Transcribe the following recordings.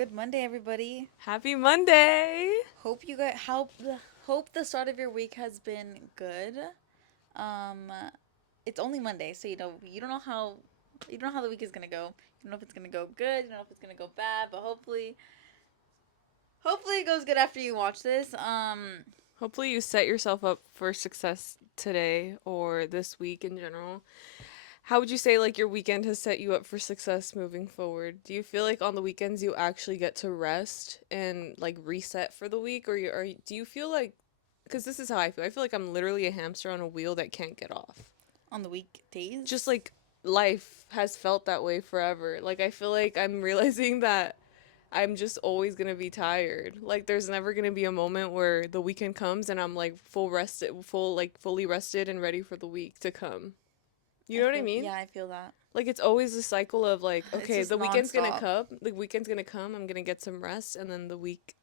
good Monday, everybody. Happy Monday! Hope you guys hope the start of your week has been good. Um, it's only Monday, so you don't know how the week is gonna go. You don't know if it's gonna go good. You don't know if it's gonna go bad, but hopefully it goes good after you watch this. Hopefully, you set yourself up for success today or this week in general. How would you say like your weekend has set you up for success moving forward? Do you feel like on the weekends you actually get to rest and like reset for the week, or do you feel like because this is how I feel. I feel like I'm literally a hamster on a wheel that can't get off. on the Just weekdays. like life has felt that way forever. Like I feel like I'm realizing that I'm just always gonna be tired. Like there's never gonna be a moment where the weekend comes and I'm like fully rested and ready for the week to come. You know what I mean? Yeah, I feel that. Like it's always a cycle of like, It's okay, just the weekend's gonna nonstop. come, I'm gonna get some rest, and then the week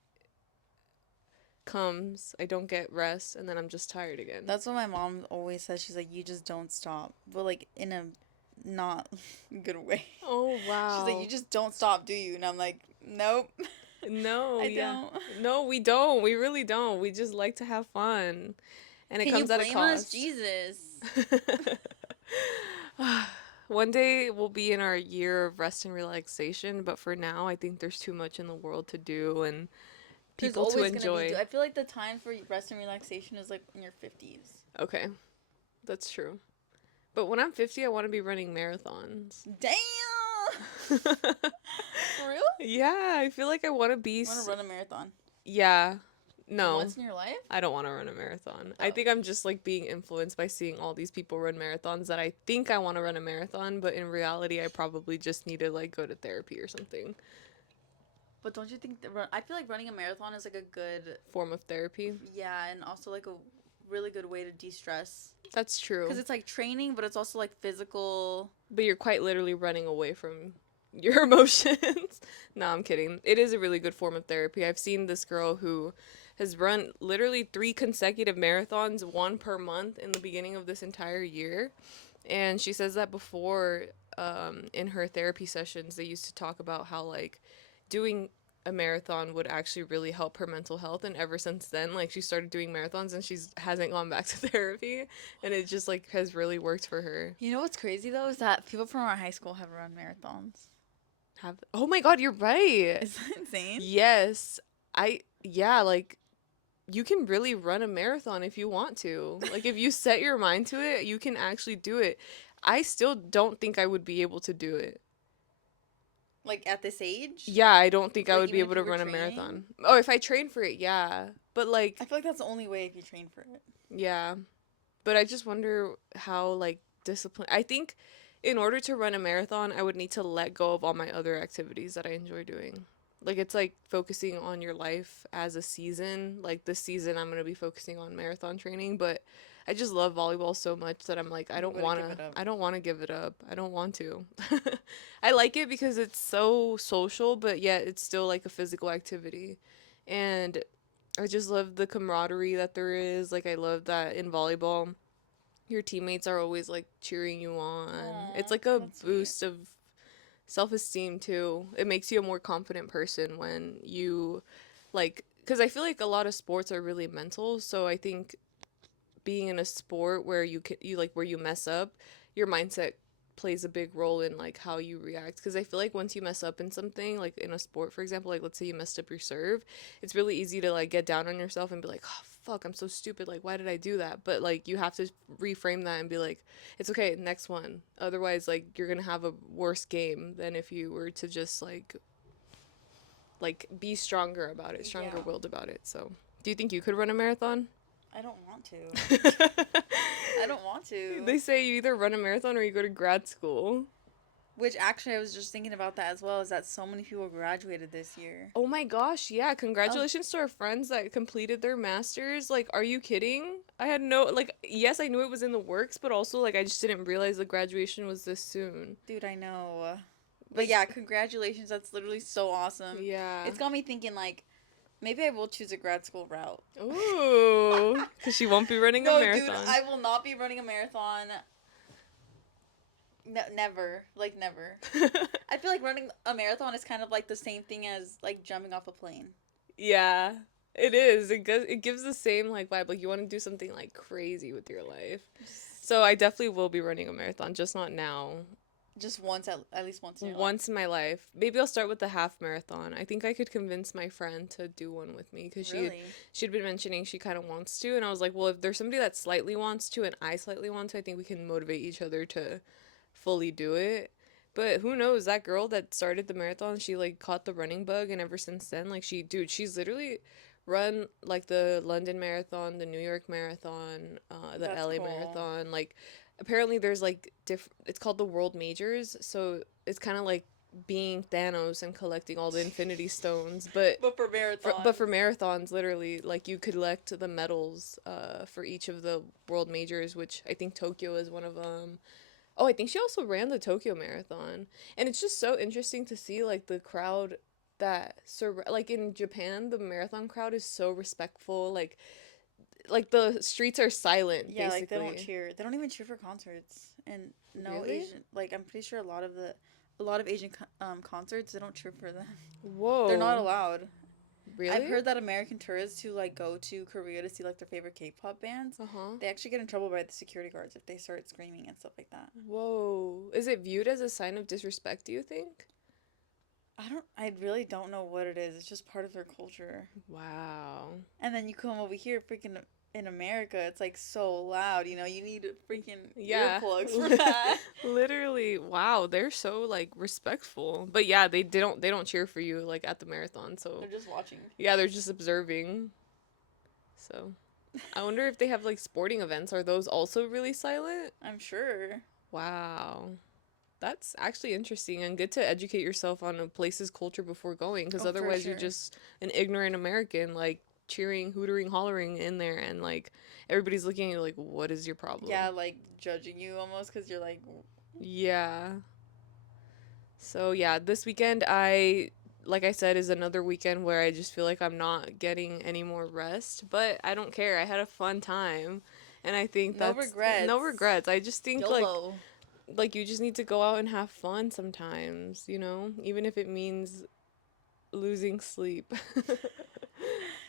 comes, I don't get rest, and then I'm just tired again. That's what my mom always says. She's like, you just don't stop, but like in a not good way. Oh She's like, you wow. just don't stop, do you? And I'm like, nope, No, I yeah. don't. No, we don't. We really don't. We just like to have fun. And it Can you comes at a blame us? cost. Jesus. One day we'll be in our year of rest and relaxation, but for now, I think there's too much in the world to do and There's people to always gonna be. enjoy. I feel like the time for rest and relaxation is like in your 50s. Okay, that's true. But when I'm 50, I want to be running marathons. Damn! For real? Yeah, I feel like I want to I want to run a marathon. Yeah. No, Once in your life? I don't want to run a marathon. I Oh. think I'm just like being influenced by seeing all these people run marathons that I think I want to run a marathon, but in reality, I probably just need to like go to therapy or something. But don't you think I feel like running a marathon is like a good, Form of therapy. yeah, and also like a really good way to de stress. That's Because true. it's like training, but it's also like physical. But you're quite literally running away from your emotions. No, I'm kidding. It is a really good form of therapy. I've seen this girl who has run literally 3 consecutive marathons, one per month in the beginning of this entire year. And she says that before, in her therapy sessions, they used to talk about how, like, doing a marathon would actually really help her mental health. And ever since then, like, she started doing marathons and she's hasn't gone back to therapy. And it just, like, has really worked for her. You know what's crazy though is that people from our high school have run marathons. Have Oh my god, you're right. Is that insane? Yes. Yeah, like you can really run a marathon if you want to. Like if you set your mind to it, you can actually do it. I still don't think I would be able to do it. Like at this age? Yeah, I don't think I Like would be even if able to you were run a training? marathon. Oh, if I train for it, yeah. But I like, feel like that's the only way if you train for it. yeah. But I just wonder how like discipline. I think in order to run a marathon, I would need to let go of all my other activities that I enjoy doing. Like it's like focusing on your life as a season. Like this season I'm going to be focusing on marathon training, but I just love volleyball so much that I'm like You wouldn't give it up. I don't want to give it up. I don't want to. I like it because it's so social, but yet it's still like a physical activity. And I just love the camaraderie that there is. Like I love that in volleyball your teammates are always like cheering you on. It's Aw, like a that's sweet. boost of self-esteem too. It makes you a more confident person when you like cuz I feel like a lot of sports are really mental, so I think being in a sport where you like where you mess up, your mindset plays a big role in like how you react because I feel like once you mess up in something like in a sport for example like let's say you messed up your serve, it's really easy to like get down on yourself and be like oh fuck I'm so stupid like why did I do that, but like you have to reframe that and be like it's okay next one, otherwise like you're gonna have a worse game than if you were to just like be stronger about it, stronger Yeah. willed about it. So do you think you could run a marathon? I don't want to. I don't want to. They say you either run a marathon or you go to grad school. Which actually, I was just thinking about that as well. Is that so many people graduated this year? Oh my gosh, yeah, Oh, congratulations to our friends that completed their masters. Like, are you kidding? I had no, like, yes, I knew it was in the works, but also, like, I just didn't realize the graduation was this soon. dude, I know. But Like, yeah, congratulations. That's literally so awesome. yeah. It's got me thinking like maybe I will choose a grad school route. Ooh, because she won't be running a No, dude, marathon. I will not be running a marathon. No, never. Like, never. I feel like running a marathon is kind of like the same thing as like jumping off a plane. Yeah, it is. It gives the same like vibe. Like you want to do something like crazy with your life. So I definitely will be running a marathon, just not now. Just once, at least once in your life. Once in my life. Maybe I'll start with the half marathon. I think I could convince my friend to do one with me because Really? she'd been mentioning she kind of wants to, and I was like, well, if there's somebody that slightly wants to and I slightly want to, I think we can motivate each other to fully do it. But who knows? That girl that started the marathon, she like caught the running bug, and ever since then, like she's literally run like the London Marathon, the New York Marathon, the That's LA cool. Marathon. Like apparently there's like it's called the World Majors, so it's kind of like being Thanos and collecting all the Infinity Stones, but But for for marathons. marathons, literally, like you collect the medals for each of the world majors, which I think Tokyo is one of them. Oh, I think she also ran the Tokyo Marathon. And it's just so interesting to see like the crowd like in Japan, the marathon crowd is so respectful. Like the streets are silent Yeah, like they don't basically. cheer. They don't even cheer for concerts. And no Really? Asian, like I'm pretty sure a lot of Asian concerts, they don't cheer for them. They're not Whoa. allowed. I've Really? heard that American tourists who like go to Korea to see like their favorite K-pop bands, Uh-huh. they actually get in trouble by the security guards if they start screaming and stuff like that. Whoa. Is it viewed as a sign of disrespect, do you think? I really don't know what it is. It's just part of their culture. Wow. And then you come over here, freaking in America, it's like so loud. You know, you need freaking Yeah. earplugs for that. Literally. Wow, they're so like respectful. But yeah, they don't cheer for you like at the marathon. So They're just watching. yeah, they're just observing. So I wonder if they have like sporting events. Are those also really silent? I'm sure. Wow. That's actually interesting and good to educate yourself on a place's culture before going because Oh, for otherwise you're sure. just an ignorant American like cheering, hootering, hollering in there and like everybody's looking at you like what is your Yeah, problem? like judging you almost because you're like, Yeah. So yeah, this weekend I like I said is another weekend where I just feel like I'm not getting any more rest, but I don't care. I had a fun time. And I think no that's no regrets. regrets. I just think YOLO. like you just need to go out and have fun sometimes, you know, even if it means losing sleep. Did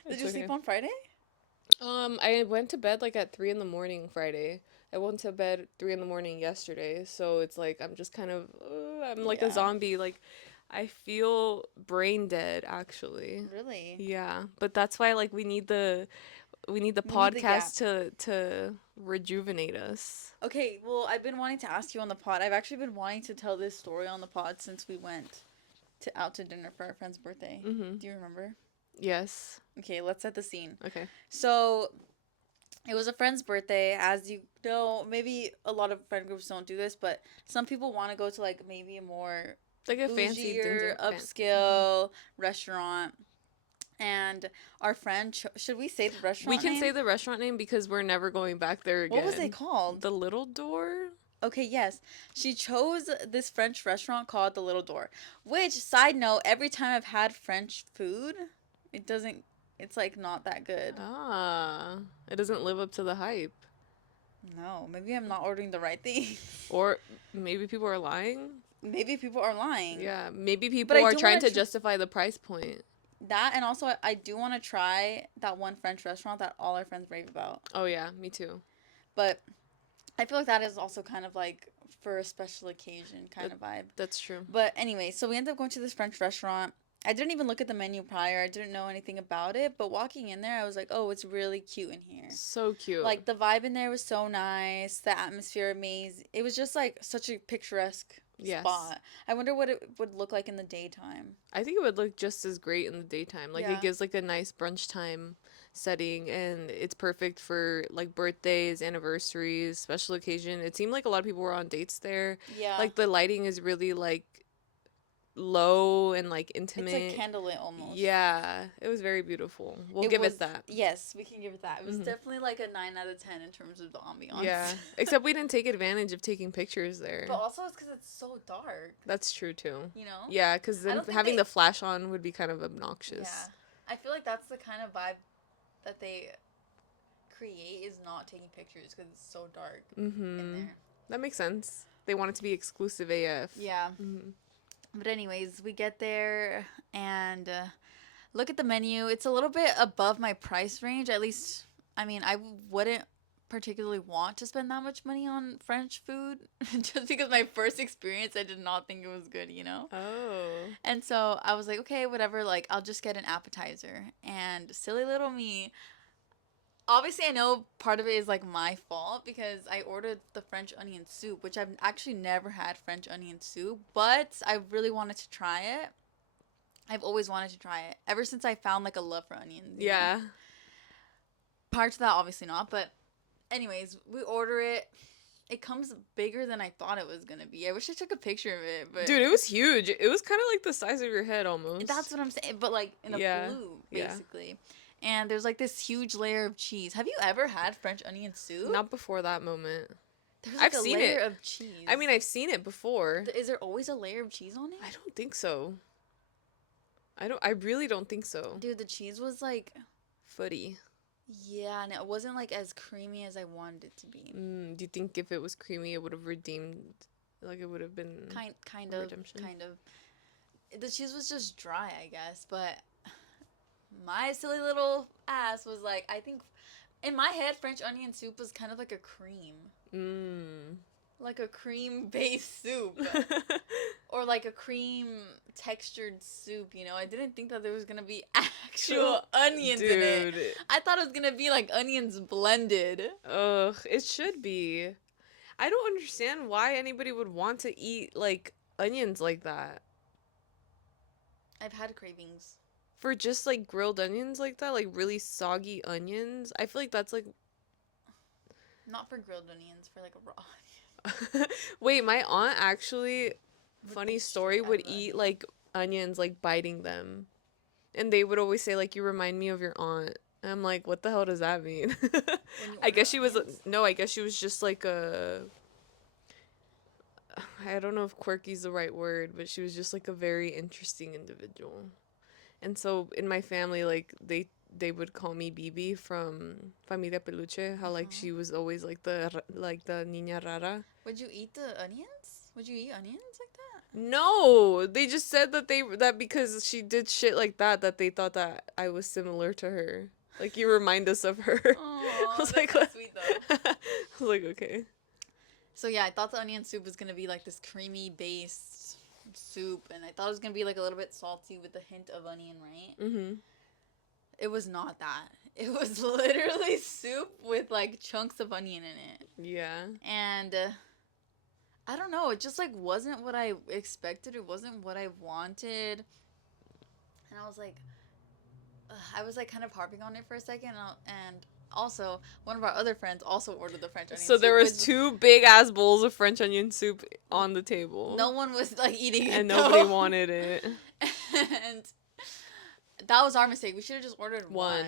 It's you sleep okay. on Friday? I went to bed like at 3 in the morning Friday. I went to bed 3 in the morning yesterday, so it's like I'm just kind of I'm like a Yeah. zombie. Like I feel brain dead actually. Really? Yeah, but that's why like we need the We need the gap. podcast to rejuvenate us. Okay, well, I've been wanting to ask you on the pod. I've actually been wanting to tell this story on the pod since we went out to dinner for our friend's birthday. Mhm. Do you remember? Yes. Okay, let's set the scene. Okay. So, it was a friend's birthday. As you know, maybe a lot of friend groups don't do this, but some people want to go to like maybe a more Like a fancy bougier, dinner. upscale restaurant. And our friend, should we say the We restaurant can say name? the restaurant name because we're never going back there What was it again. called? The Little Door? Okay, yes. She chose this French restaurant called The Little Door. Which, side note, every time I've had French food, it doesn't, it's like not that good. Ah, it doesn't live up to the hype. No, maybe I'm not ordering the right thing. Or maybe people are lying? Maybe people are lying. Yeah, maybe But people I are do trying want to to justify the price point. that, and also I do want to try that one French restaurant that all our friends rave about. Oh, yeah, me too. But I feel like that is also kind of like for a special occasion kind That, of vibe. that's true. But anyway, so we ended up going to this French restaurant. I didn't even look at the menu prior. I didn't know anything about it. But walking in there, I was like, oh, it's really cute in here. So cute. Like the vibe in there was so nice. The atmosphere amazing. It was just like such a picturesque Yes. spot. I wonder what it would look like in the daytime. I think it would look just as great in the daytime. Like it Yeah. gives like a nice brunch time setting and it's perfect for like birthdays, anniversaries, special occasion. It seemed like a lot of people were on dates there. Yeah. Like the lighting is really like low and like It's like intimate. candlelit almost. Yeah, it was very beautiful. We'll It give was, it that. yes, we can give it that. It was Hmm. definitely like a 9 out of 10 in terms of the ambiance. Yeah, except we didn't take advantage of taking pictures there. But also it's because it's so dark, That's true too. you know? Yeah, because I then don't think having they, the flash on would be kind of yeah. obnoxious. I feel like that's the kind of vibe that they create is not taking pictures because it's so dark in Mm-hmm. there. That makes sense. They want it to be exclusive AF. Yeah. Mm-hmm. But anyways, we get there and look at the menu. It's a little bit above my price range. At least, I mean, I wouldn't particularly want to spend that much money on French food just because my first experience, I did not think it was good, you know? Oh. And so I was like, okay, whatever, like, I'll just get an appetizer. And silly little me, obviously, I know part of it is like my fault because I ordered the French onion soup, which I've actually never had French onion soup, but I really wanted to try it. I've always wanted to try it ever since I found like a love for onions, you know? Yeah. Prior to that, obviously not, but anyways, we order it. It comes bigger than I thought it was gonna be. I wish I took a picture of it, but Dude, it was huge. It was kind of like the size of your head almost. that's what I'm saying. But like in a Yeah. blue, Yeah. basically. And there's like this huge layer of cheese. Have you ever had French onion soup? Not before that moment. There's like I've a seen layer it. of cheese. I mean, I've seen it before. Is there always a layer of cheese on it? I don't think so. I really don't think so. Dude, the cheese was like, Footy. yeah, and it wasn't like as creamy as I wanted it to be. Do you think if it was creamy, it would have redeemed, like it would have been Kind a of, redemption? kind of. The cheese was just dry, I guess, but my silly little ass was like, I think, in my head, French onion soup was kind of like a cream. Like a cream-based soup. Or like a cream textured soup, you know? I didn't think that there was gonna be actual onions in it. Dude. I thought it was gonna be like onions blended. Ugh, it should be. I don't understand why anybody would want to eat like onions like that. I've had cravings. For just like grilled onions like that, like really soggy onions. I feel like that's like Not for grilled onions, for like a raw onion. Wait, my aunt actually, Would funny eat story, straight out would of the eat onion. like onions, like biting them. And they would always say, like, you remind me of your aunt. And I'm like, what the hell does that mean? When you I order guess she was, onions? no, I guess she was just like a, I don't know if quirky's the right word, but she was just like a very interesting individual. And so in my family, like, they would call me Bibi from Familia Peluche, how like she was always like the niña rara. Would you eat the onions? Would you eat onions like that? No, they just said that because she did shit like that they thought that I was similar to her. Like you remind us of her. Oh, I was that's like, so what? sweet though. I was like, okay. So yeah, I thought the onion soup was gonna be like this creamy based soup, and I thought it was gonna be like a little bit salty with a hint of onion, right? Mhm. It was not that. It was literally soup with like chunks of onion in it, Yeah. and I don't know. It just like wasn't what I expected. It wasn't what I wanted, and I was like, ugh, I was like kind of harping on it for a second, and also one of our other friends also ordered the French onion So soup. there was which 2 big ass bowls of French onion soup on the table. no one was like eating it, and nobody though. wanted it. And that was our mistake. We should have just ordered one,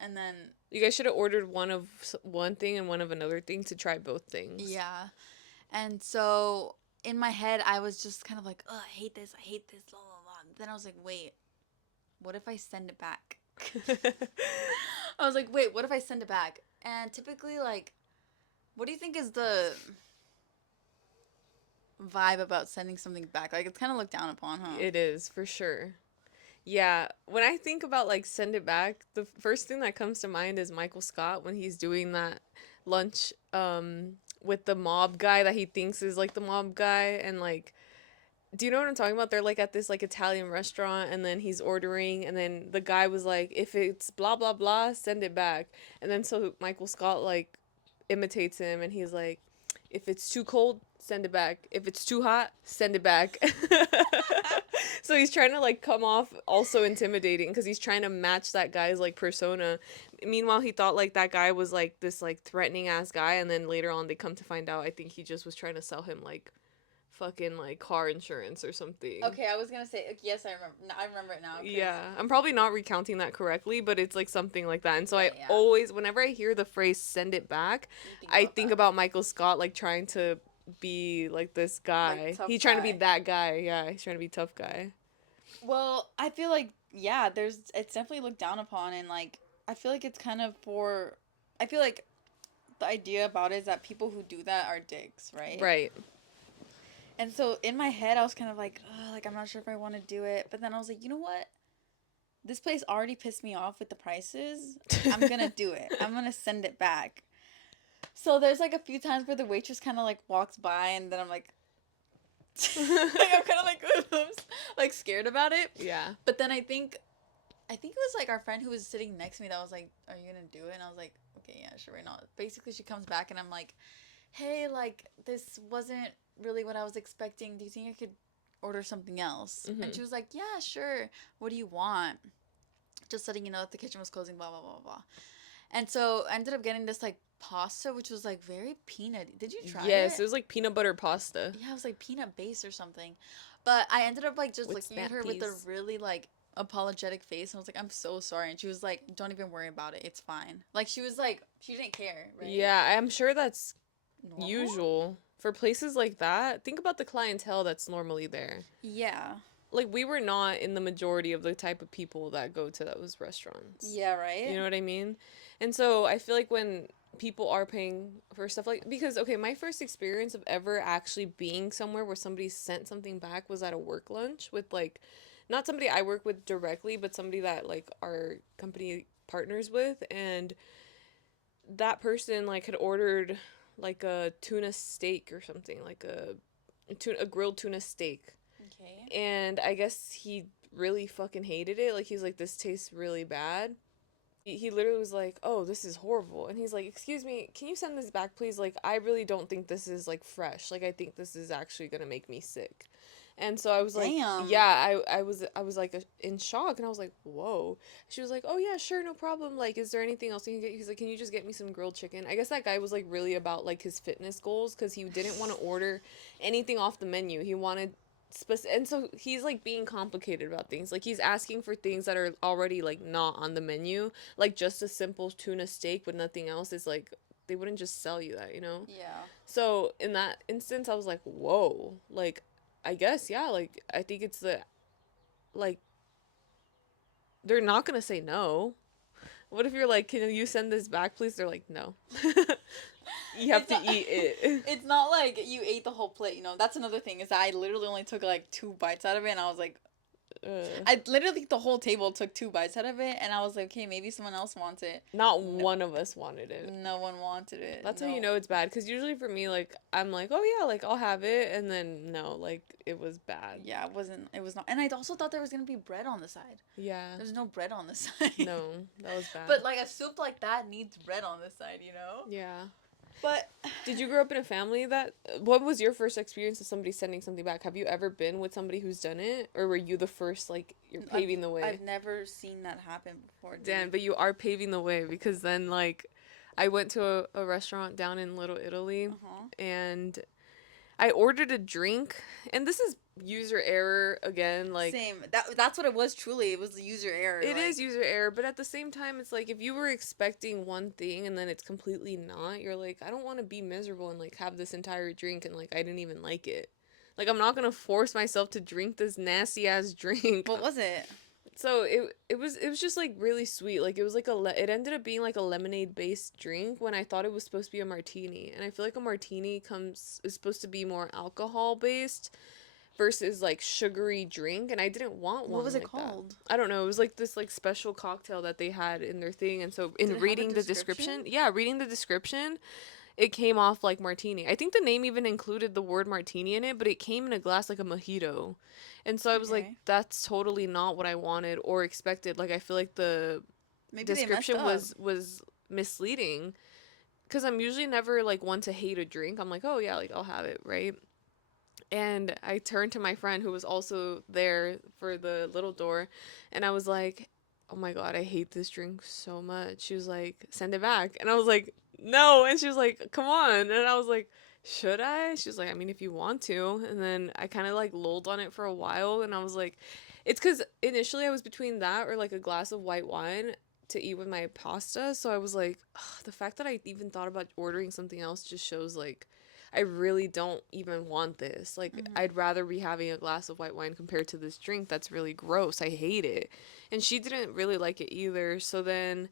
and then You guys should have ordered one of one thing and one of another thing to try both things. yeah. And so in my head, I was just kind of like, oh, I hate this, blah, blah, blah. Then I was like, wait, what if I send it back? I was like, wait, what if I send it back? And typically, like, what do you think is the vibe about sending something back? Like, it's kind of looked down upon, huh? It is, for sure. Yeah, when I think about like send it back, the first thing that comes to mind is Michael Scott when he's doing that lunch with the mob guy that he thinks is like the mob guy, and like, do you know what I'm talking about? They're like at this like Italian restaurant, and then he's ordering, and then the guy was like, if it's blah blah blah, send it back. And then so Michael Scott like imitates him, and he's like, if it's too cold, send it back. If it's too hot, send it back. So he's trying to like come off also intimidating because he's trying to match that guy's like persona. Meanwhile, he thought like that guy was like this like threatening ass guy, and then later on they come to find out I think he just was trying to sell him like fucking like car insurance or something. Okay, I was gonna say yes. I remember it now. Yeah, I'm probably not recounting that correctly, but it's like something like that. And so Yeah. always, whenever I hear the phrase "send it back," I think about Michael Scott like trying to be like this guy. Like, tough He's trying to be guy. that guy. Yeah, he's trying to be tough guy. Well, I feel like yeah, it's definitely looked down upon, and like I feel like it's kind of for. I feel like the idea about it is that people who do that are dicks, right? Right. And so in my head, I was kind of like, ugh, like I'm not sure if I want to do it. But then I was like, you know what? This place already pissed me off with the prices. I'm gonna do it. I'm gonna send it back. So there's like a few times where the waitress kind of like walks by, and then I'm like, like I'm kind of like, oops, like scared about it. Yeah. But then I think it was like our friend who was sitting next to me that was like, "Are you gonna do it?" And I was like, "Okay, yeah, sure, why not?" Basically, she comes back and I'm like, "Hey, like this wasn't really what I was expecting. Do you think I could order something else?" And Hmm. she was like, "Yeah, sure. What do you want?" Just letting you know that the kitchen was closing, blah blah blah blah. And so I ended up getting this like pasta, which was like very peanut. Did you try Yes, it? it was like peanut butter pasta Yeah, it was like peanut base or something. But I ended up like just with looking at snap her with a peas. really like apologetic face, and I was like, "I'm so sorry." And she was like, "Don't even worry about it. It's fine." Like she was like, she didn't care, right? Yeah, I'm sure that's Normal? usual for places like that. Think about the clientele that's normally there. Yeah. Like we were not in the majority of the type of people that go to those restaurants. Yeah, You right? know what I mean? And so I feel like when people are paying for stuff like because okay, my first experience of ever actually being somewhere where somebody sent something back was at a work lunch with like not somebody I work with directly, but somebody that like our company partners with and that person like had ordered like a tuna steak or something, like a grilled tuna steak Okay. and I guess he really fucking hated it. Like he's like, this tastes really bad. He literally was like, "Oh, this is horrible," and he's like, "Excuse me, can you send this back, please? Like, I really don't think this is like fresh. Like, I think this is actually gonna make me sick." And so I was like, Damn. "Yeah, I was like in shock, and I was like, whoa." She was like, "Oh yeah, sure, no problem. Like, is there anything else you can get?" He's like, "Can you just get me some grilled chicken?" I guess that guy was like really about like his fitness goals because he didn't want to order anything off the menu. He wanted and so he's like being complicated about things like he's asking for things that are already like not on the menu like just a simple tuna steak with nothing else is like they wouldn't just sell you that, you know? Yeah. So in that instance I was like, whoa, like I guess yeah, like I think it's the like they're not gonna say no. What if you're like, can you send this back please? They're like, no. You have It's to not eat it. it's not like you ate the whole plate, you know. That's another thing is that I literally only took like two bites out of it and I was like, uh, I literally the whole table took two bites out of it and I was like, "Okay, maybe someone else wants it." Not No. one of us wanted it. No one wanted it. That's how you No. know it's bad. Because usually for me, like, I'm like, oh yeah, like, I'll have it. And then, no, like, it was bad. Yeah, it wasn't. It was not. And I also thought there was gonna be bread on the side. Yeah. There's no bread on the side. No, that was bad. But like a soup like that needs bread on the side, you know. Yeah. But Did you grow up in a family that. What was your first experience of somebody sending something back? Have you ever been with somebody who's done it? Or were you the first, like, you're I've paving the way? I've never seen that happen before, Dan, dude. but you are paving the way because then, like, I went to a restaurant down in Little Italy Uh huh. and I ordered a drink. And this is user error again. Like, Same. That's what it was. Truly, it was the user error. it is Like, user error, but at the same time, it's like if you were expecting one thing and then it's completely not, you're like, I don't want to be miserable and like have this entire drink and like I didn't even like it. Like I'm not gonna force myself to drink this nasty ass drink. what was it? So it was just like really sweet. Like it was like it ended up being like a lemonade based drink when I thought it was supposed to be a martini. And I feel like a martini comes is supposed to be more alcohol based versus like sugary drink and I didn't want What one was it like that. called? I don't know. It was like this like special cocktail that they had in their thing and so Did in it have a reading the description, description? yeah, reading the description, it came off like martini. I think the name even included the word martini in it, but it came in a glass like a mojito. And so I was like Okay. that's totally not what I wanted or expected. Like I feel like the Maybe they messed description up. was misleading cuz I'm usually never like one to hate a drink. I'm like, "Oh yeah, like I'll have it," right? And I turned to my friend who was also there for the little door and I was like, "Oh my god, I hate this drink so much." She was like, "Send it back." And I was like, "No." And she was like, "Come on." And I was like, "Should I?" She was like, "I mean, if you want to." And then I kind of like lulled on it for a while and I was like, it's cuz initially I was between that or like a glass of white wine to eat with my pasta. So I was like, ugh, the fact that I even thought about ordering something else just shows like I really don't even want this. Like, Mhm. I'd rather be having a glass of white wine compared to this drink that's really gross. I hate it. And she didn't really like it either. So then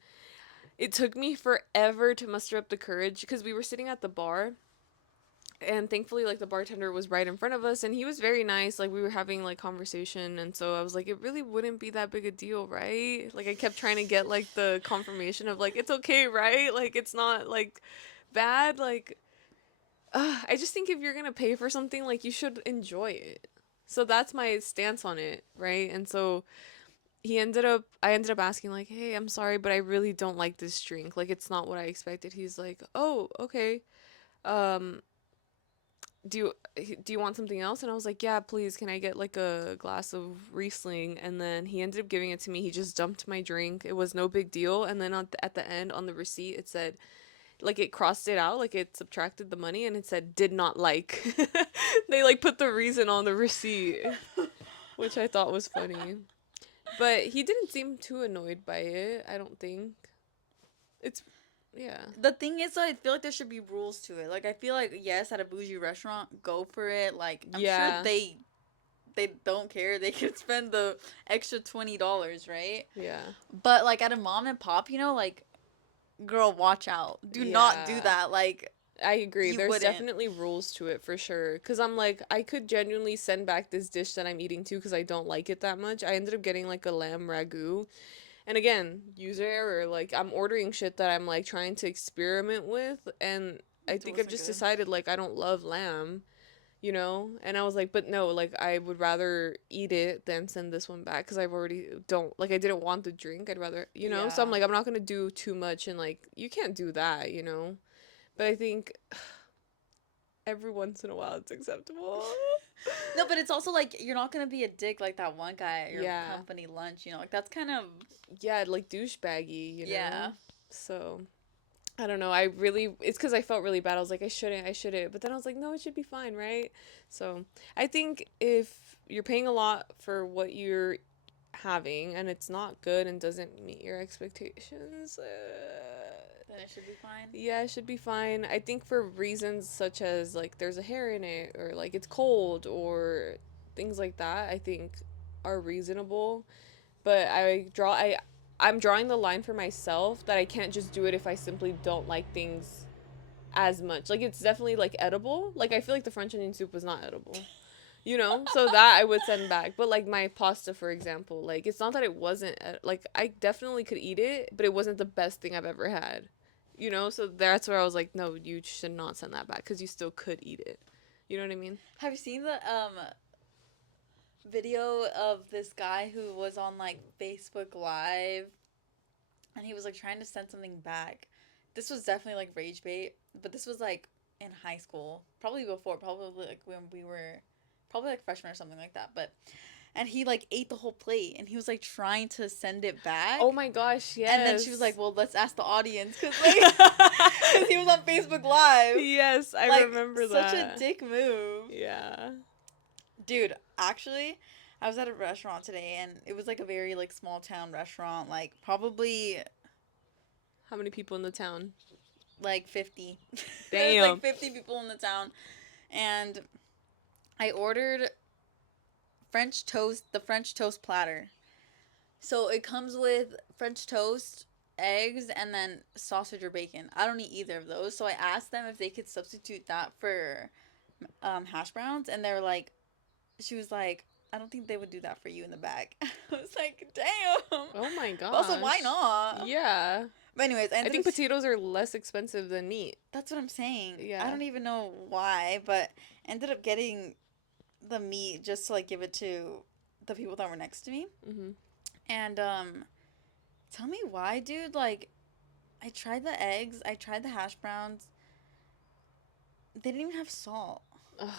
it took me forever to muster up the courage because we were sitting at the bar And thankfully, like, the bartender was right in front of us, and he was very nice. Like, we were having like conversation, and so I was like, it really wouldn't be that big a deal, right? Like, I kept trying to get like the confirmation of like, it's okay, right? Like, it's not like bad. Like, I just think if you're gonna pay for something, like, you should enjoy it. So that's my stance on it, right? And so I ended up asking like, hey, I'm sorry, but I really don't like this drink. Like, it's not what I expected. He's like, oh, okay. Um, do you want something else? And I was like, yeah, please, can I get like a glass of Riesling? And then he ended up giving it to me. He just dumped my drink. It was no big deal. And then at the end on the receipt, it said, like, it crossed it out, like it subtracted the money, and it said did not like. They like put the reason on the receipt, which I thought was funny. But he didn't seem too annoyed by it, I don't think. It's yeah. The thing is, I feel like there should be rules to it. Like, I feel like, yes, at a bougie restaurant, go for it. Like, I'm sure Yeah. they don't care. They could spend the extra $20, right? Yeah. But like at a mom and pop, like, girl, watch out. Do not do Yeah. that. Like, I agree. you There's wouldn't. definitely rules to it for sure. Cause I'm like, I could genuinely send back this dish that I'm eating too, because I don't like it that much. I ended up getting like a lamb ragu. And again, user error. Like, I'm ordering shit that I'm like trying to experiment with, and I It think I've wasn't just good. decided like I don't love lamb, you know? And I was like, but no, like, I would rather eat it than send this one back, because I've already don't like, I didn't want the drink. I'd rather, you know? So I'm Yeah. like, I'm not gonna do too much, and like, you can't do that, you know? But I think every once in a while it's acceptable. No, but it's also like you're not gonna be a dick like that one guy at your Yeah. company lunch. Like that's kind of Yeah, like douchebaggy, you know? yeah. So I don't know. It's because I felt really bad. I was like, I shouldn't. But then I was like, no, it should be fine, right? So I think if you're paying a lot for what you're having and it's not good and doesn't meet your expectations, Then it should be fine. yeah, it should be fine. I think for reasons such as like there's a hair in it, or like it's cold, or things like that, I think are reasonable. But I'm drawing the line for myself that I can't just do it if I simply don't like things as much. Like, it's definitely like edible. Like, I feel like the French onion soup was not edible. You know? So that I would send back. But like my pasta, for example, like, it's not that it wasn't like, I definitely could eat it, but it wasn't the best thing I've ever had. You know? So that's where I was like, no, you should not send that back, cuz you still could eat it. You know what I mean? Have you seen the video of this guy who was on like Facebook Live and he was like trying to send something back? This was definitely like rage bait, but this was like in high school, probably before, probably like when we were probably like freshmen or something like that. But and he like ate the whole plate and he was like trying to send it back. Oh my gosh, And then she was yes. like, "Well, let's ask the audience, cause like, cause he was on Facebook Live, Yes, I like remember such a that. dick move, Yeah. dude." Actually, I was at a restaurant today, and it was like a very like small town restaurant, like probably How many people in the town? like 50. There's like Damn. 50 people in the town, and I ordered French toast, the French toast platter. So it comes with French toast, eggs, and then sausage or bacon. I don't eat either of those, so I asked them if they could substitute that for hash browns, and they're like, she was like, I don't think they would do that for you in the back. I was like, damn. Oh my But also, gosh. why not? Yeah. But anyways, I I ended up. think potatoes are less expensive than meat. That's what I'm saying. I Yeah. don't even know why, but ended up getting the meat just to like give it to the people that were next to me. Mhm. And tell me why, dude. Like, I tried the eggs, I tried the hash browns. They didn't even have salt. Ugh.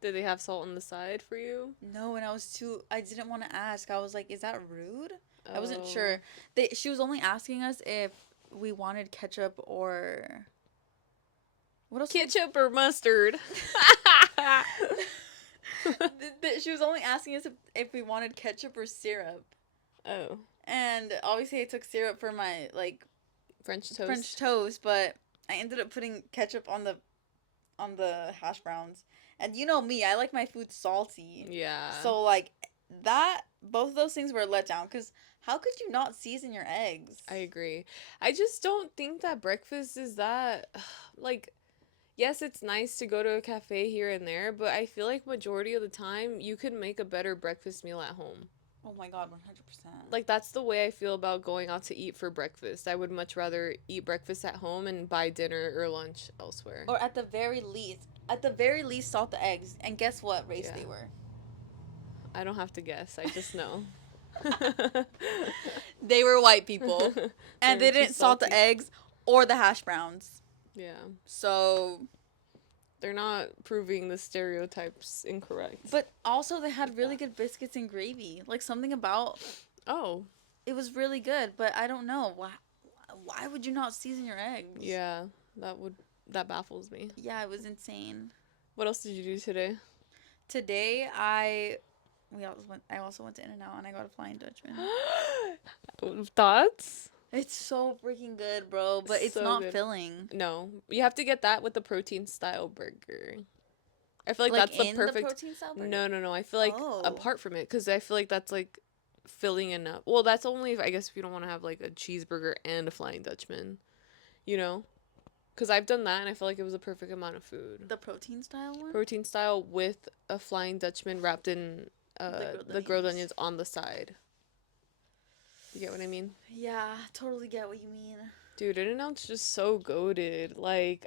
Did they have salt on the side for you? No, and I didn't want to ask. I was like, is that rude? I wasn't Oh. sure. She was only asking us if we wanted ketchup or what else? Ketchup or mustard? She was only asking us if we wanted ketchup or syrup. Oh. And obviously I took syrup for my like French toast. French toast, but I ended up putting ketchup on the hash browns. And you know me, I like my food salty. Yeah. So like that both of those things were a letdown cuz how could you not season your eggs? I agree. I just don't think that breakfast is that like yes, it's nice to go to a cafe here and there, but I feel like majority of the time you could make a better breakfast meal at home. Oh my god, 100%. Like that's the way I feel about going out to eat for breakfast. I would much rather eat breakfast at home and buy dinner or lunch elsewhere. Or at the very least, salt the eggs. And guess what race Yeah. they were? I don't have to guess. I just know. They were white people. And They're they too didn't salt the salty. eggs or the hash browns. Yeah. So, They're not proving the stereotypes incorrect. but also they had really good biscuits and gravy. Like something about Oh, it was really good, but I don't know why would you not season your eggs? yeah. That would that baffles me. Yeah, it was insane. What else did you do today? Today I also went to In-N-Out and I got a Flying Dutchman. Thoughts? It's so freaking good, bro, but it's So not good. filling. No, you have to get that with the protein style burger. I feel like Like that's the in the perfect. protein style burger? No, no, no. I feel like Oh. apart from it, because I feel like that's like filling enough. Well, that's only if I guess if you don't want to have like a cheeseburger and a Flying Dutchman, you know. Because I've done that and I feel like it was a perfect amount of food. The protein style one? Protein style with a Flying Dutchman wrapped in the grilled onions on the side. You get what I mean? Yeah, totally get what you mean. Dude, In-N-Out's just so goated. Like,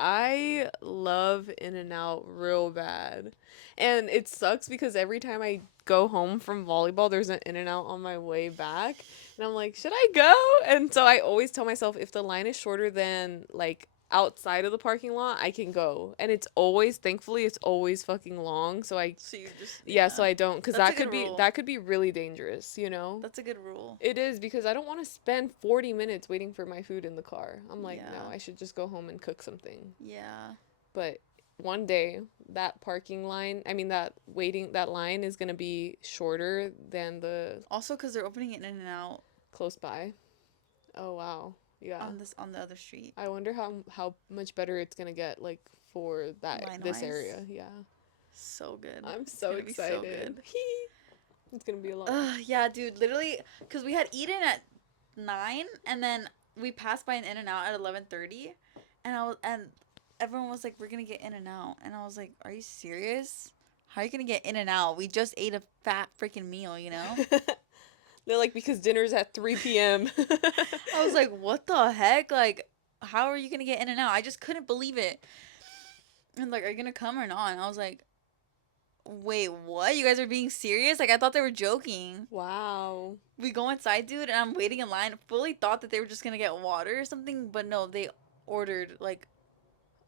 I love In-N-Out real bad. And it sucks because every time I go home from volleyball, there's an In-N-Out on my way back. And I'm like, should I go? And so I always tell myself if the line is shorter than like outside of the parking lot, I can go. And it's always, thankfully, it's always fucking long. So I, So you just yeah, so I don't, because That's a that could good be, rule. that could be really dangerous, you know? That's a good rule. It is because I don't want to spend 40 minutes waiting for my food in the car. I'm like, Yeah. no, I should just go home and cook something. Yeah. But one day, that parking line, I mean, that line is going to be shorter than the Also, because they're opening it In-N-Out close by. Oh, wow. Yeah. on the other street. I wonder how much better it's going to get, like, for this Line-wise. area. Yeah. So good. I'm It's so gonna be so excited. good. It's going to be a lot. Yeah, dude. Literally, because we had eaten at 9, and then we passed by an In-N-Out at 11:30, and everyone was like, "We're gonna get In-N-Out," and I was like, "Are you serious? How are you gonna get In-N-Out? We just ate a fat freaking meal, you know." They're like, because dinner's at 3 p.m. I was like, "What the heck? Like, how are you gonna get In-N-Out?" I just couldn't believe it. And like, "Are you gonna come or not?" And I was like, "Wait, what? You guys are being serious? Like, I thought they were joking." Wow. We go inside, dude, and I'm waiting in line. Fully thought that they were just gonna get water or something, but no, they ordered like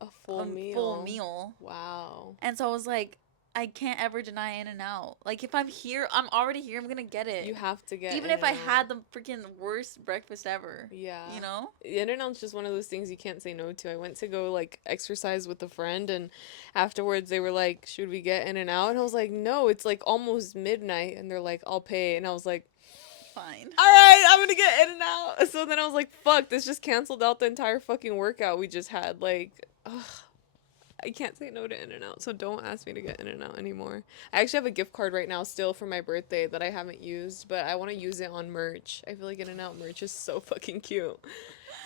A full a meal. full meal. Wow. And so I was like, I can't ever deny In-N-Out. Like, if I'm here, I'm already here. I'm gonna get it. You have to get Even if I In-N-Out. had the freaking worst breakfast ever. Yeah. You know? In-N-Out's just one of those things you can't say no to. I went to go like exercise with a friend and afterwards they were like, "Should we get In-N-Out?" And I was like, "No, it's like almost midnight." And they're like, "I'll pay." And I was like, Fine. "All right, I'm going to get In-N-Out." So then I was like, "Fuck, this just canceled out the entire fucking workout we just had." Like, ugh. I can't say no to In-N-Out, so don't ask me to get In-N-Out anymore. I actually have a gift card right now still for my birthday that I haven't used, but I want to use it on merch. I feel like In-N-Out merch is so fucking cute.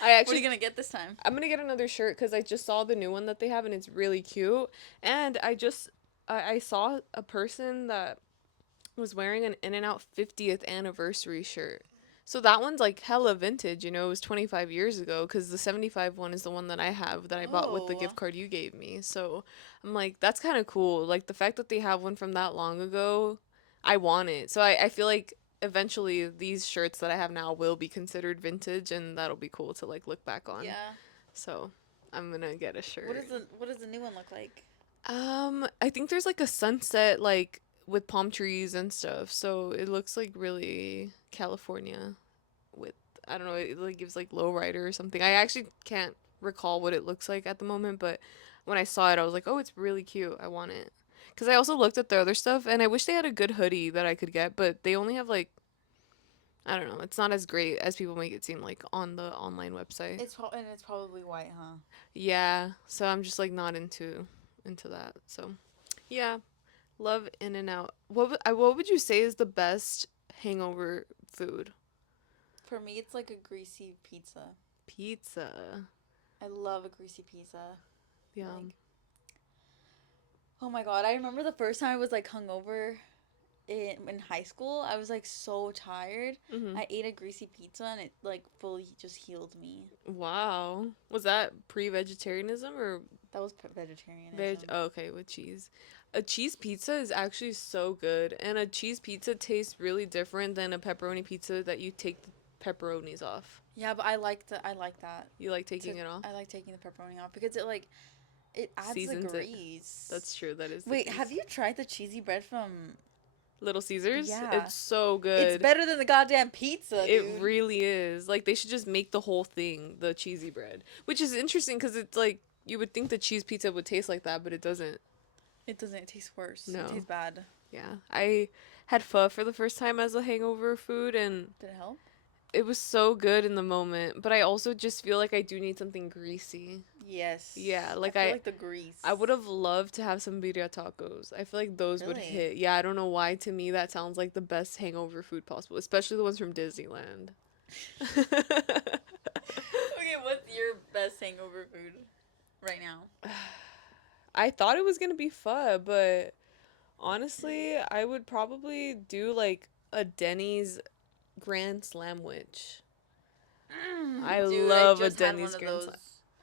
I actually What are you gonna get this time? I'm gonna get another shirt because I just saw the new one that they have and it's really cute. And I saw a person that was wearing an In-N-Out 50th anniversary shirt. So that one's like hella vintage, you know, it was 25 years ago because the 75 one is the one that I have that I bought with the Oh. gift card you gave me. So I'm like, that's kind of cool. Like the fact that they have one from that long ago, I want it. So I feel like eventually these shirts that I have now will be considered vintage and that'll be cool to like look back on. Yeah. So I'm gonna get a shirt. What does the new one look like? I think there's like a sunset like with palm trees and stuff. So it looks like really California with I don't know, it like gives like lowrider or something. I actually can't recall what it looks like at the moment, but when I saw it I was like, "Oh, it's really cute. I want it." Cuz I also looked at the other stuff and I wish they had a good hoodie that I could get, but they only have like I don't know, it's not as great as people make it seem like on the online website. It's probably white, huh? Yeah, so I'm just like not into that. So, yeah, love In-N-Out. What would you say is the best hangover food? For me, it's like a greasy pizza. Pizza. I love a greasy pizza. Yeah. Like, oh my god, I remember the first time I was like hungover in high school. I was like so tired. Mhm. I ate a greasy pizza and it like fully just healed me. Wow. Was that pre-vegetarianism or That was veg? vegetarianism. Oh, okay, with cheese. A cheese pizza is actually so good, and a cheese pizza tastes really different than a pepperoni pizza that you take the pepperonis off. Yeah, but I like that. You like To taking it off? I like taking the pepperoni off because it adds the Seasons it. grease. That's true. That is the Wait, have grease. you tried the cheesy bread from? Little Caesars, Yeah, it's so it's good. better than the goddamn pizza, It dude. really is. Like they should just make the whole thing the cheesy bread, which is interesting because it's like you would think the cheese pizza would taste like that, but it doesn't. It doesn't. It tastes worse. It No. tastes bad. Yeah. I had pho for the first time as a hangover food and Did it help? it was so good in the moment, but I also just feel like I do need something greasy. Yeah, Yes. I like feel I like the grease. I would have loved to have some birria tacos. I feel like those would Really? hit. Yeah, I don't know why to me that sounds like the best hangover food possible, especially the ones from Disneyland. Okay, what's your best hangover food right now? I thought it was going to be pho, but honestly, I would probably do like a Denny's Grand Slam Witch. I Dude, I love a just had one Denny's of Grand those Slam.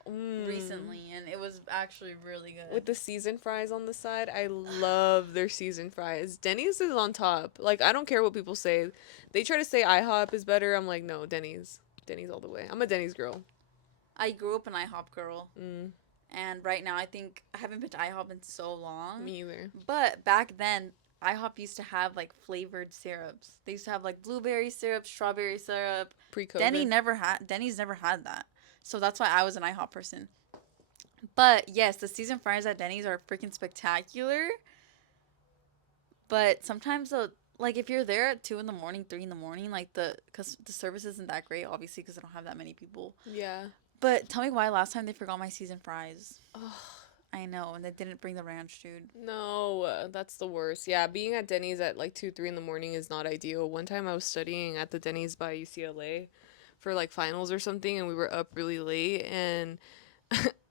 Mm. recently, and it was actually really With good. the seasoned fries on the side, I love their seasoned fries. Denny's is on top. Like, I don't care what people say. They try to say IHOP is better. I'm like, no, Denny's. Denny's all the way. I'm a Denny's girl. I grew up an IHOP girl, Mm, and right now I think I haven't been to IHOP in so long. me either. But back then, IHOP used to have like flavored syrups. They used to have like blueberry syrup, strawberry syrup. Pre-COVID. Denny's never had that. So that's why I was an IHOP person. But yes, the seasoned fries at Denny's are freaking spectacular. But sometimes like if you're there at 2 in the morning, 3 in the morning, like cause the service isn't that great, obviously, because they don't have that many people. Yeah. But tell me why last time they forgot my seasoned fries. Oh, I know, and they didn't bring the ranch, dude. no, that's the worst. Yeah, being at Denny's at like 2, 3 in the morning is not ideal. One time I was studying at the Denny's by UCLA for like finals or something, and we were up really late, and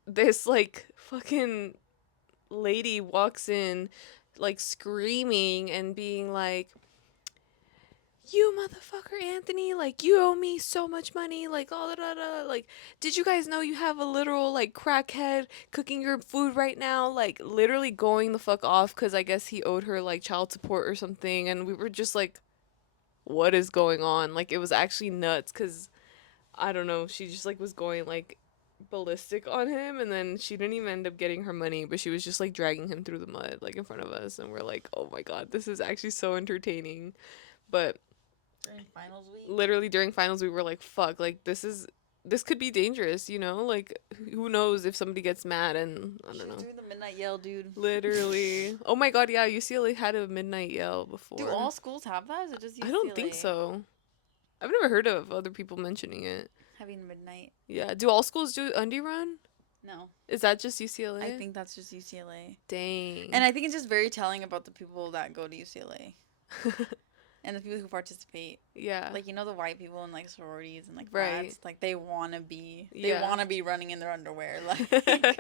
this like fucking lady walks in like screaming and being like, you motherfucker Anthony, like you owe me so much money, like all da da da, like did you guys know you have a literal like crackhead cooking your food right now, like literally going the fuck off because I guess he owed her like child support or something, and we were just like, what is going on? Like it was actually nuts because I don't know, she just like was going like ballistic on him, and then she didn't even end up getting her money, but she was just like dragging him through the mud like in front of us, and we're like, oh my god, this is actually so entertaining. But During finals week. literally during finals we were like, fuck, like this could be dangerous, you know, like who knows if somebody gets mad, and I She don't was know. doing the midnight yell, dude. Literally. Oh my god, yeah, UCLA had a midnight yell before. Do all schools have that? Or is it just UCLA? I don't think so. I've never heard of other people mentioning it. Having midnight. Yeah, do all schools do undie run? No. Is that just UCLA? I think that's just UCLA. Dang. And I think it's just very telling about the people that go to UCLA and the people who participate. Yeah. Like, you know, the white people in like sororities and like Right. frats, like they want to be Yeah. running in their underwear. Like,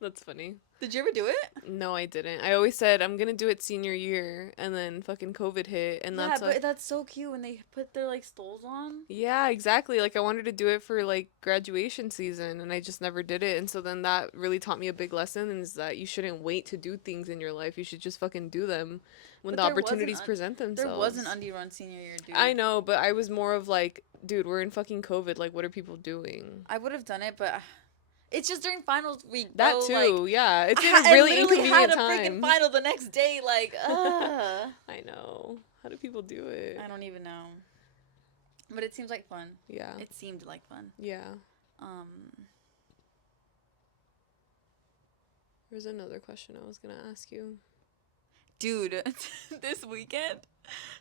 That's funny. did you ever do it? No, I didn't. I always said I'm gonna do it senior year, and then fucking COVID hit, and Yeah, that's but like, that's so cute when they put their like stoles on. yeah, exactly. Like I wanted to do it for like graduation season, and I just never did it. And so then that really taught me a big lesson, is that you shouldn't wait to do things in your life. You should just fucking do them when But the there was an opportunities present themselves. There was an undie run senior year, dude. I know, but I was more of like, dude, we're in fucking COVID. Like, what are people doing? I would have done it, but it's just during finals week. That bro, too, like, yeah. It's in I a really literally had inconvenient a freaking time. final the next day. Like, I know. How do people do it? I don't even know. But it seems like fun. Yeah. It seemed like fun. Yeah. Um, There's another question I was gonna ask you. dude, this weekend,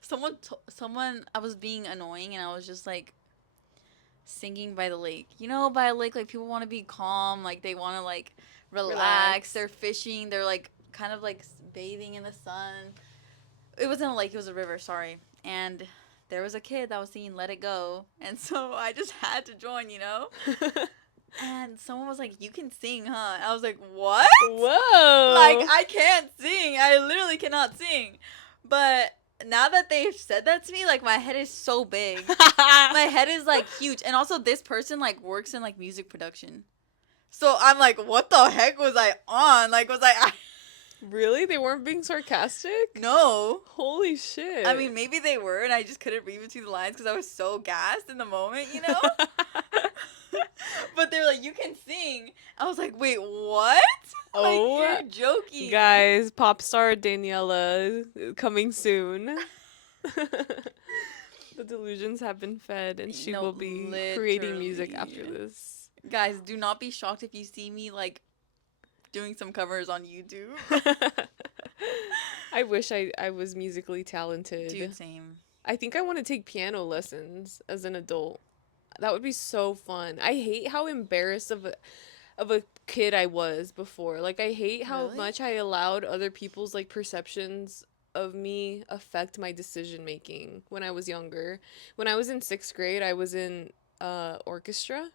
someone, I was being annoying and I was just like singing by the lake. You know, by a lake, like people want to be calm, like they want to like relax. They're fishing. They're like kind of like bathing in the sun. It wasn't a lake. It was a river. Sorry. And there was a kid that was singing "Let It Go," and so I just had to join. You know. And someone was like, "You can sing, huh?" I was like, "What?" Like, Whoa. I can't sing. I literally cannot sing. But now that they've said that to me, like, my head is so big. My head is like huge. And also, this person like works in like music production. So I'm like, what the heck was I on? Like, was I Really? They weren't being sarcastic? no. Holy I shit. mean, maybe they were, and I just couldn't read between the lines because I was so gassed in the moment, you know? But they're like, you can sing. I was like, wait, what? Like, Oh, you're joking. guys, pop star Daniella coming soon. The delusions have been fed, and she No, will be creating music after literally. this. Guys, do not be shocked if you see me, like, doing some covers on YouTube. I wish I was musically talented. Dude, same. I think I want to take piano lessons as an adult. That would be so fun. I hate how embarrassed of a kid I was before. Like I hate how Really? much I allowed other people's like perceptions of me affect my decision making when I was younger. When I was in 6th grade, I was in orchestra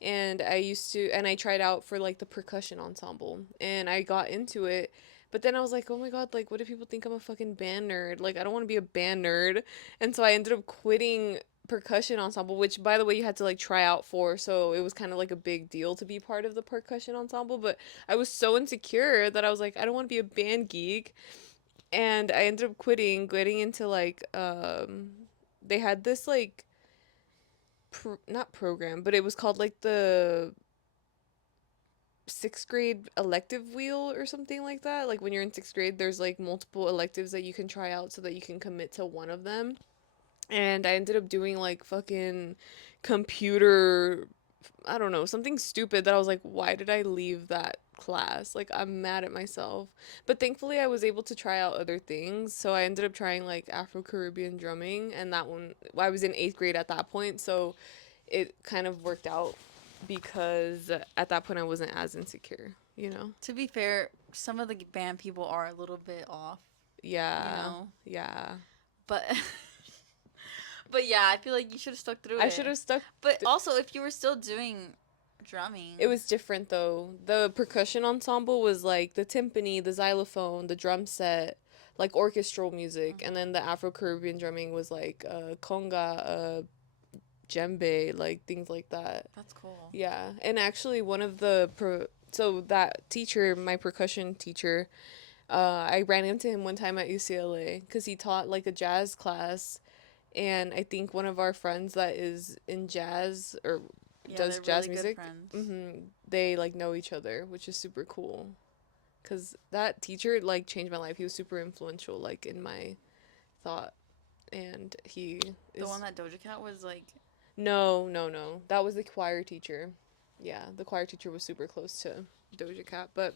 and I tried out for like the percussion ensemble and I got into it. But then I was like, "Oh my god, like what if people think I'm a fucking band nerd? Like I don't want to be a band nerd." And so I ended up quitting percussion ensemble, which by the way you had to like try out for, so it was kind of like a big deal to be part of the percussion ensemble. But I was so insecure that I was like, I don't want to be a band geek, and I ended up quitting, getting into like they had this like not program, but it was called like the 6th grade elective wheel or something like that. Like when you're in 6th grade, there's like multiple electives that you can try out so that you can commit to one of them. And I ended up doing like fucking computer, I don't know, something stupid that I was like, why did I leave that class? Like I'm mad at myself. But thankfully I was able to try out other things. So I ended up trying like Afro-Caribbean drumming, and that one I was in 8th grade at that point, so it kind of worked out because at that point I wasn't as insecure, you know. To be fair, some of the band people are a little bit off, you Yeah. know? Yeah. But but yeah, I feel like you should have stuck through I should it. have stuck. But also, if you were still doing drumming, It was different though. The percussion ensemble was like the timpani, the xylophone, the drum set, like orchestral music, and then the Afro Caribbean drumming was like conga, djembe, like things like that. that's cool. Yeah, and actually one of so that teacher, my percussion teacher, I ran into him one time at UCLA because he taught like a jazz class, and I think one of our friends that is in jazz or Yeah, does they're jazz really good music, friends. they like know each other, which is super cool. Cause that teacher like changed my life. He was super influential, like in my thought, and he The one is that Doja Cat was like, no, no, no. That was the choir teacher. Yeah, the choir teacher was super close to Doja Cat, but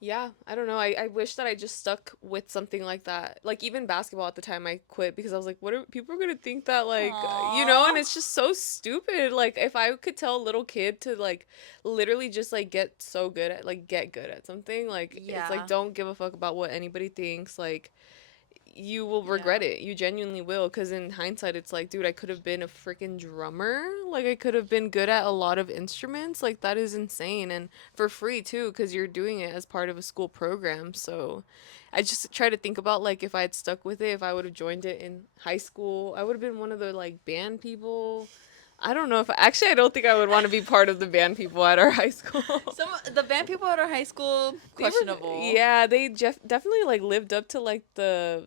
yeah, I don't know. I wish that I just stuck with something like that. Like even basketball at the time I quit because I was like, what are people are gonna think that like you know? And aww. it's just so stupid. Like if I could tell a little kid to like literally just like get good at something, like it's like Yeah, don't give a fuck about what anybody thinks. Like you will yeah. regret it. You genuinely will. Because in hindsight, it's like, dude, I could have been a freaking drummer. Like, I could have been good at a lot of instruments. Like, that is insane. And for free, too, because you're doing it as part of a school program. So I just try to think about, like, if I had stuck with it, if I would have joined it in high school, I would have been one of the, like, band people. I don't know if actually I don't think I would want to be part of the band people at our high school. Some the band people at our high school They were questionable. yeah, they definitely like lived up to like the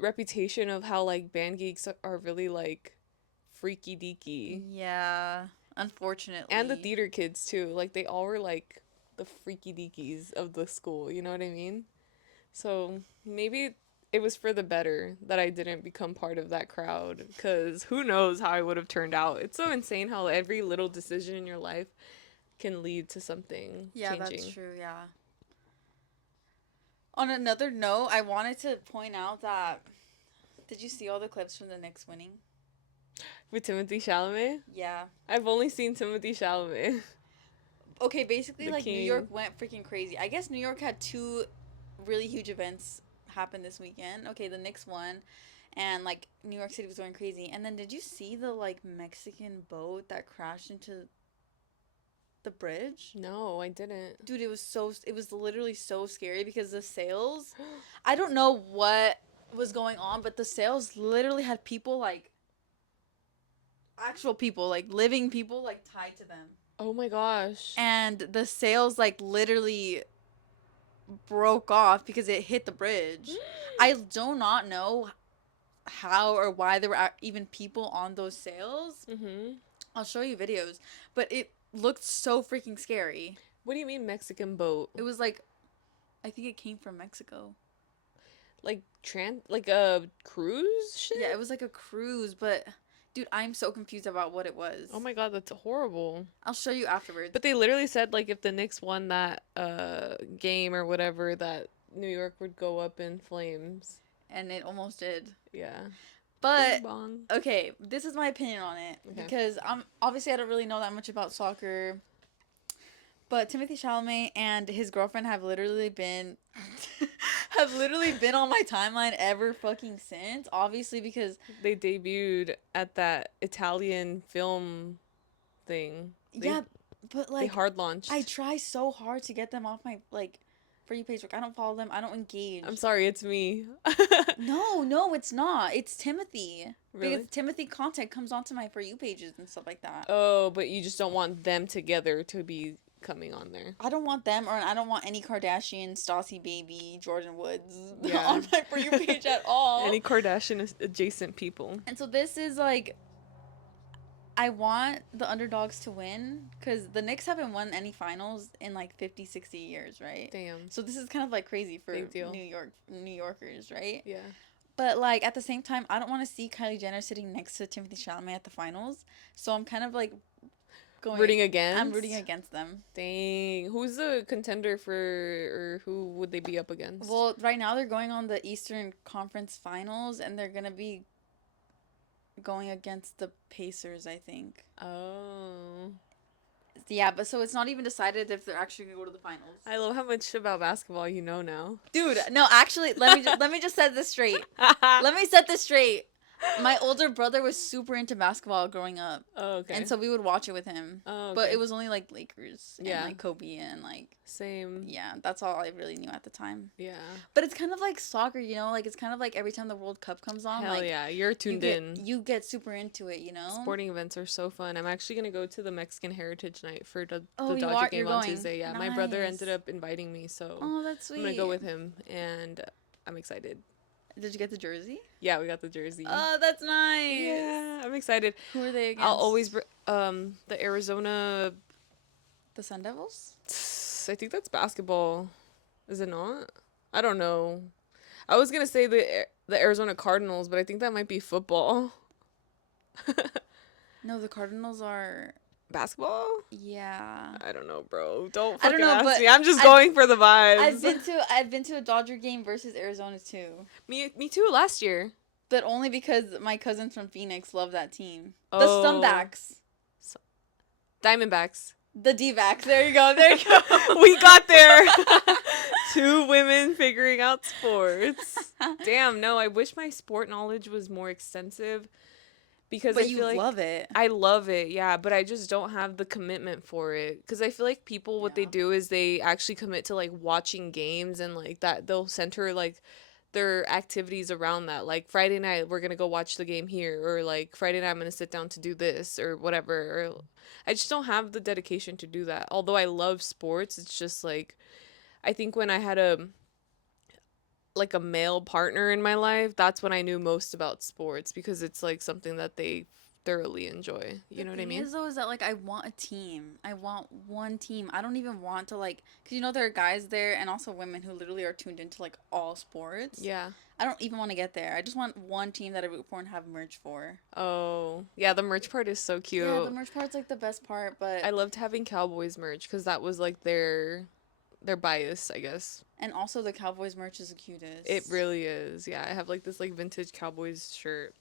reputation of how like band geeks are really like freaky deaky. Yeah, And the unfortunately. theater kids too. Like they all were like the freaky deakies of the school, you know what I mean? So maybe it was for the better that I didn't become part of that crowd cuz who knows how I would have turned out. It's so insane how every little decision in your life can lead to something Yeah, that's changing. true. Yeah. On another note, I wanted to point out that did you see all the clips from the Knicks winning? With Timothy Chalamet? Yeah. I've only seen Timothy Chalamet. Okay, basically The like New York king. went freaking crazy. I guess New York had two really huge events happen this weekend. Okay, the Knicks won and like New York City was going crazy. And then did you see the like Mexican boat that crashed into the bridge? No, I didn't. Dude, it was literally so scary because the sails, I don't know what was going on, but the sails literally had people like actual people, like living people like tied to them. Oh my gosh. And the sails like literally broke off because it hit the bridge. I do not know how or why there were even people on those sails. Mhm. I'll show you videos, but it looked so freaking scary. What do you mean Mexican boat? It was like, I think it came from Mexico. Like a cruise ship? Yeah, it was like a cruise, but dude, I'm so confused about what it was. Oh my god, that's horrible. I'll show you afterwards. But they literally said like if the Knicks won that game or whatever, that New York would go up in flames. And it almost did. Yeah. But Bing bong. okay, this is my opinion on it because I'm obviously I don't really know that much about soccer. But Timothy Chalamet and his girlfriend have literally been on my timeline ever fucking since. Obviously because They debuted at that Italian film thing. yeah, but They like hard launched. I try so hard to get them off my like For You page. Like I don't follow them. I don't engage. I'm sorry, it's me. No, it's not. It's Timothy. Really? Because Timothy content comes onto my For You pages and stuff like that. Oh, but you just don't want them together to be coming on there. I don't want them, or I don't want any Kardashian, Stassi Baby, Jordan Woods Yeah. on my For You page at all. Any Kardashian adjacent people. And so this is like, I want the underdogs to win because the Knicks haven't won any finals in like 50, 60 years, right? Damn. So this is kind of like crazy for Big deal. New Yorkers, right? Yeah. But like at the same time, I don't want to see Kylie Jenner sitting next to Timothy Chalamet at the finals. So I'm kind of like Rooting against? I'm rooting against them. Dang. Who's the contender for, or who would they be up against? Well, right now they're going on the Eastern Conference Finals, and they're gonna be going against the Pacers, I think. Oh. Yeah, but so it's not even decided if they're actually gonna go to the finals. I love how much about basketball you know now. Dude, no, actually, let me just set this straight. Let me set this straight. My older brother was super into basketball growing up. Oh, okay. And so we would watch it with him. Oh, okay. But it was only like Lakers and Yeah. like Kobe and like Same. yeah, that's all I really knew at the time. Yeah. But it's kind of like soccer, you know? Like it's kind of like every time the World Cup comes on, Hell like yeah, you're tuned in. You get super into it, you know? Sporting events are so fun. I'm actually gonna go to the Mexican Heritage Night for the Oh, you Dodger are? game You're on going? Tuesday. Yeah, my brother Nice. ended up inviting me, so Oh, that's sweet. I'm gonna go with him, and I'm excited. Did you get the jersey? Yeah, we got the jersey. Oh, that's nice. Yeah, I'm excited. Who are they against? I'll always the Arizona. The Sun Devils? I think that's basketball. Is it not? I don't know. I was gonna say the Arizona Cardinals, but I think that might be football. No, the Cardinals are Basketball? yeah. I don't know, bro. Don't I don't fucking know, ask but me. I'm just going for the vibes. I've been to a Dodger game versus Arizona too. Me too. Last year. But only because my cousins from Phoenix love that team. The Oh. Stumbacks. Diamondbacks. The D-backs. There you go. There you go. We got there. Two women figuring out sports. Damn, no, I wish my sport knowledge was more extensive because But I you feel like love it. I love it, yeah, but I just don't have the commitment for it because I feel like people what they Yeah. do is they actually commit to like watching games and like that they'll center like their activities around that. Like Friday night we're going to go watch the game here, or like Friday night I'm going to sit down to do this or whatever. Or I just don't have the dedication to do that. Although I love sports, it's just like I think when I had a male partner in my life, that's when I knew most about sports because it's like something that they thoroughly enjoy. You know what I mean? The thing is, though, is that, like, I want a team. I want one team. I don't even want to, like... Because, you know, there are guys there and also women who literally are tuned into, like, all sports. Yeah. I don't even want to get there. I just want one team that I root for and have merch for. Oh, yeah, the merch part is so cute. Yeah, the merch part's, like, the best part, but... I loved having Cowboys merch because that was, like, their bias, I guess. And also the Cowboys merch is the cutest. It really is. Yeah, I have, like, this, like, vintage Cowboys shirt.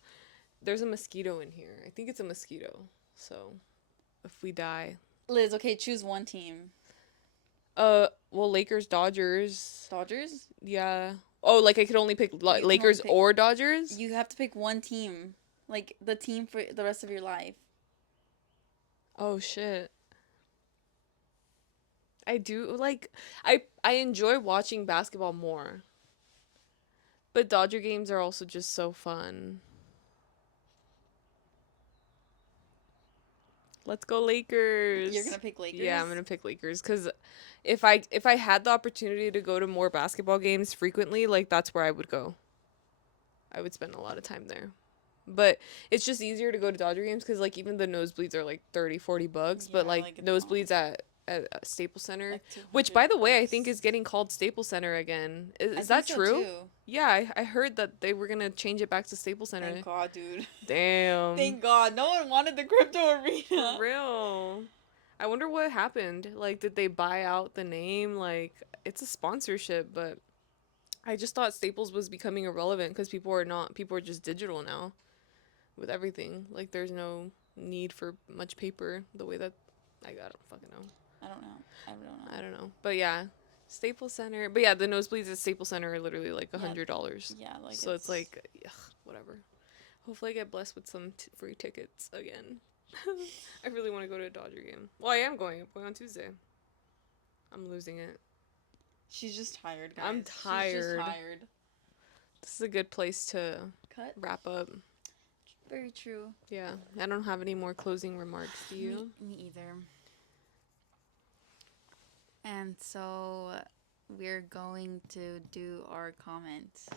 There's a mosquito in here. I think it's a mosquito. So, if we die. Liz, okay, choose one team. Well, Lakers, Dodgers. Dodgers? Yeah. Oh, like I could only pick only Lakers pick- or Dodgers? You have to pick one team. Like, the team for the rest of your life. Oh, shit. I do like I enjoy watching basketball more. But Dodger games are also just so fun. Let's go You're Lakers. gonna pick Yeah, Lakers? I'm gonna pick Lakers because if I had the opportunity to go to more basketball games frequently, like that's where I would go. I would spend a lot of time there. But it's just easier to go to Dodger games because like even the nosebleeds are like 30, $40, but Yeah, like like it's not nosebleeds at Staples Center, like two which hundred by the way I think plus. is getting called Staples Center again. I Is think that so true? too. Yeah, I heard that they were gonna change it back to Staples Thank Center. God, dude. Damn. Thank God. No one wanted the crypto For arena. real. I wonder what happened. Like, did they buy out the name? Like, it's a sponsorship, but I just thought Staples was becoming irrelevant because people are just digital now with everything. Like, there's no need for much paper the way that I don't fucking know. I don't know. I don't know. I don't know. But yeah, Staples Center. But yeah, the nosebleeds at Staples Center are literally like Yeah, $100. yeah, like So it's it's like, ugh, whatever. Hopefully, I get blessed with some free tickets again. I really want to go to a Dodger game. Well, I am going. I'm going on Tuesday. I'm losing it. she's just tired, guys. I'm She's just tired. tired. This is a good place to Cut. wrap up. Very true. Yeah, I don't have any more closing remarks. Do you? Me either. And so we're going to do our comments.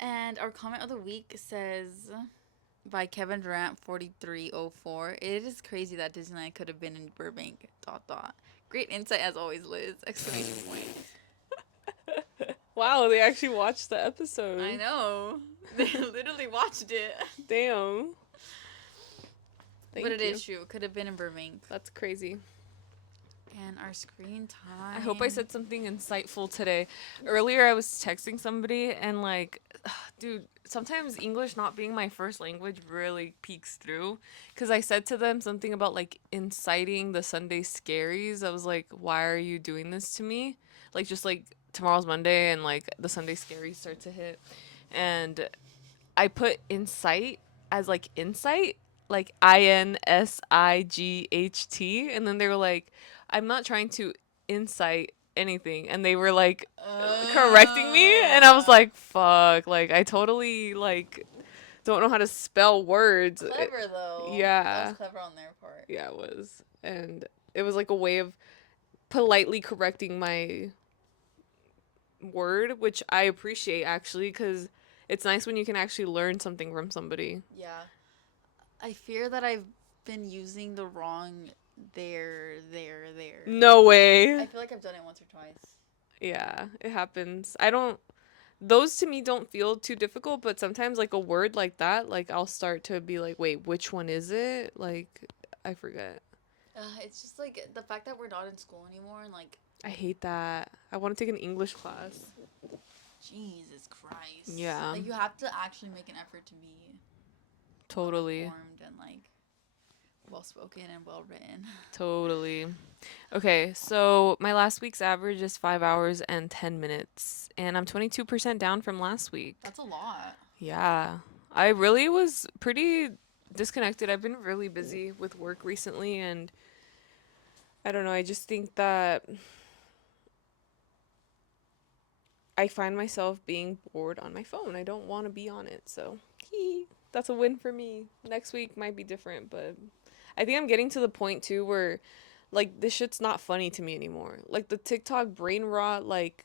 And our comment of the week says by Kevin Durant 4304. It is crazy that Disneyland could have been in Burbank. Dot dot. Great insight as always, Liz! Exclamation point. Wow, they actually watched the episode. I know. They literally watched it. Damn. Thank But it you. is true. Could have been in Burbank. That's crazy. And our screen time. I hope I said something insightful today. Earlier, I was texting somebody, and like, dude, sometimes English not being my first language really peeks through. Because I said to them something about like inciting the Sunday scaries. I was like, why are you doing this to me? Like, just like tomorrow's Monday, and like the Sunday scaries start to hit. And I put incite as like insight, like INSIGHT. And then they were like, I'm not trying to incite anything. And they were like correcting me. And I was like, fuck. Like, I totally like don't know how to spell words. Clever though. Yeah. That was clever on their part. Yeah, it was. And it was like a way of politely correcting my word, which I appreciate actually, because it's nice when you can actually learn something from somebody. Yeah. I fear that I've been using the wrong there. No I way. feel like I've done it once or twice. Yeah, it happens. I don't, those to me don't feel too difficult, but sometimes like a word like that, like I'll start to be like, wait, which one is it? Like, I forget. It's just like the fact that we're not in school anymore and like I hate that. I want to take an English class. Jesus Christ. Yeah. Like you have to actually make an effort to be Totally. informed and like well spoken and well written. Totally. Okay, so my last week's average is 5 hours and 10 minutes, and I'm 22% down from last week. That's a lot. Yeah. I really was pretty disconnected. I've been really busy with work recently, and I don't know, I just think that I find myself being bored on my phone. I don't want to be on it, so that's a win for me. Next week might be different, but I think I'm getting to the point too where like this shit's not funny to me anymore. Like the TikTok brain rot, like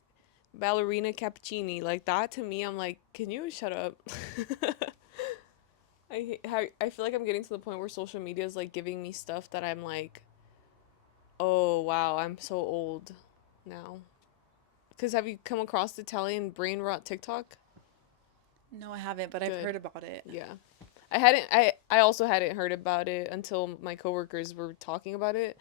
ballerina cappuccini, like that to me, I'm like, can you shut up? I feel like I'm getting to the point where social media is like giving me stuff that I'm like, oh wow, I'm so old now. Cause have you come across the Italian brain rot TikTok? No, I haven't, but I've Good. heard about it. Yeah. I also hadn't heard about it until my coworkers were talking about it,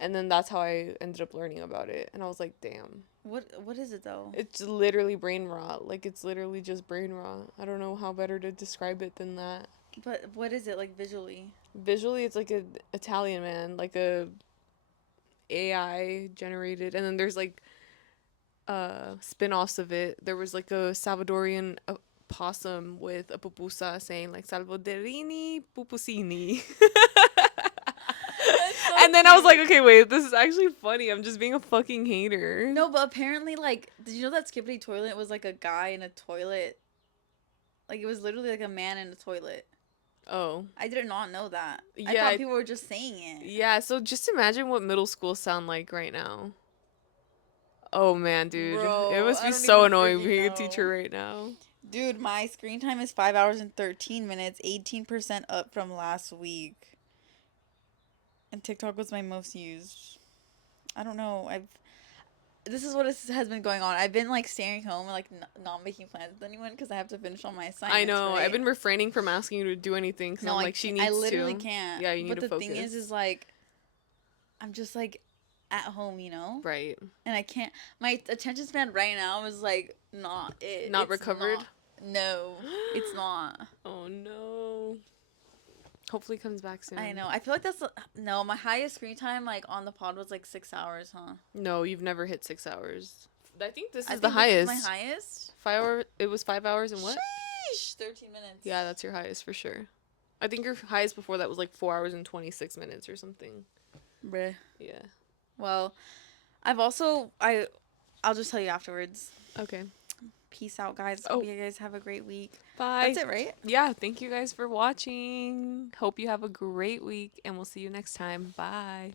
and then that's how I ended up learning about it. And I was like, damn. What is it though? It's literally brain rot. Like it's literally just brain rot. I don't know how better to describe it than that. But what is it like visually? Visually it's like a Italian man, like a AI generated, and then there's like spin-offs of it. There was like a Salvadorian possum with a pupusa saying like Salvadorini pupusini. That's so And then I was like, okay, wait, this is actually funny. I'm just being a fucking hater. No, but apparently, like, did you know that Skippity toilet was like a guy in a toilet? Like, it was literally like a man in a toilet. Oh. I did not know that. I Yeah. thought people were just saying it. Yeah, so just imagine what middle schools sound like right now. Oh man, dude. It Bro, must I be don't so even annoying freaking being a teacher know. right now. Dude, my screen time is 5 hours and 13 minutes, 18% up from last week. And TikTok was my most used. I don't know. This is what has been going on. I've been like staying home and like not making plans with anyone because I have to finish all my I assignments, know. I've right? been refraining from asking you to do anything because No, I'm I like, she can't. I needs literally to. can't. Yeah, you need But to the thing is focus. like I'm just like at home, you know? Right. And I can't. My attention span right now is like not it. Not It's recovered? not. No, it's not. Oh no. Hopefully it comes back I soon. know. I feel like that's no. My highest screen time like on the pod was like 6 hours, huh? No, you've never hit 6 hours. I think this I is the think this is my highest. highest. 5 hour. It was 5 hours and what? Sheesh, 13 minutes. Yeah, that's your highest for sure. I think your highest before that was like 4 hours and 26 minutes or something. Bruh. Yeah. Well, I'll just tell you afterwards. Okay. Peace out, guys. Hope Oh, you guys have a great week. That's bye. it, right? Yeah, thank you guys for watching. Hope you have a great week and we'll see you next time. Bye.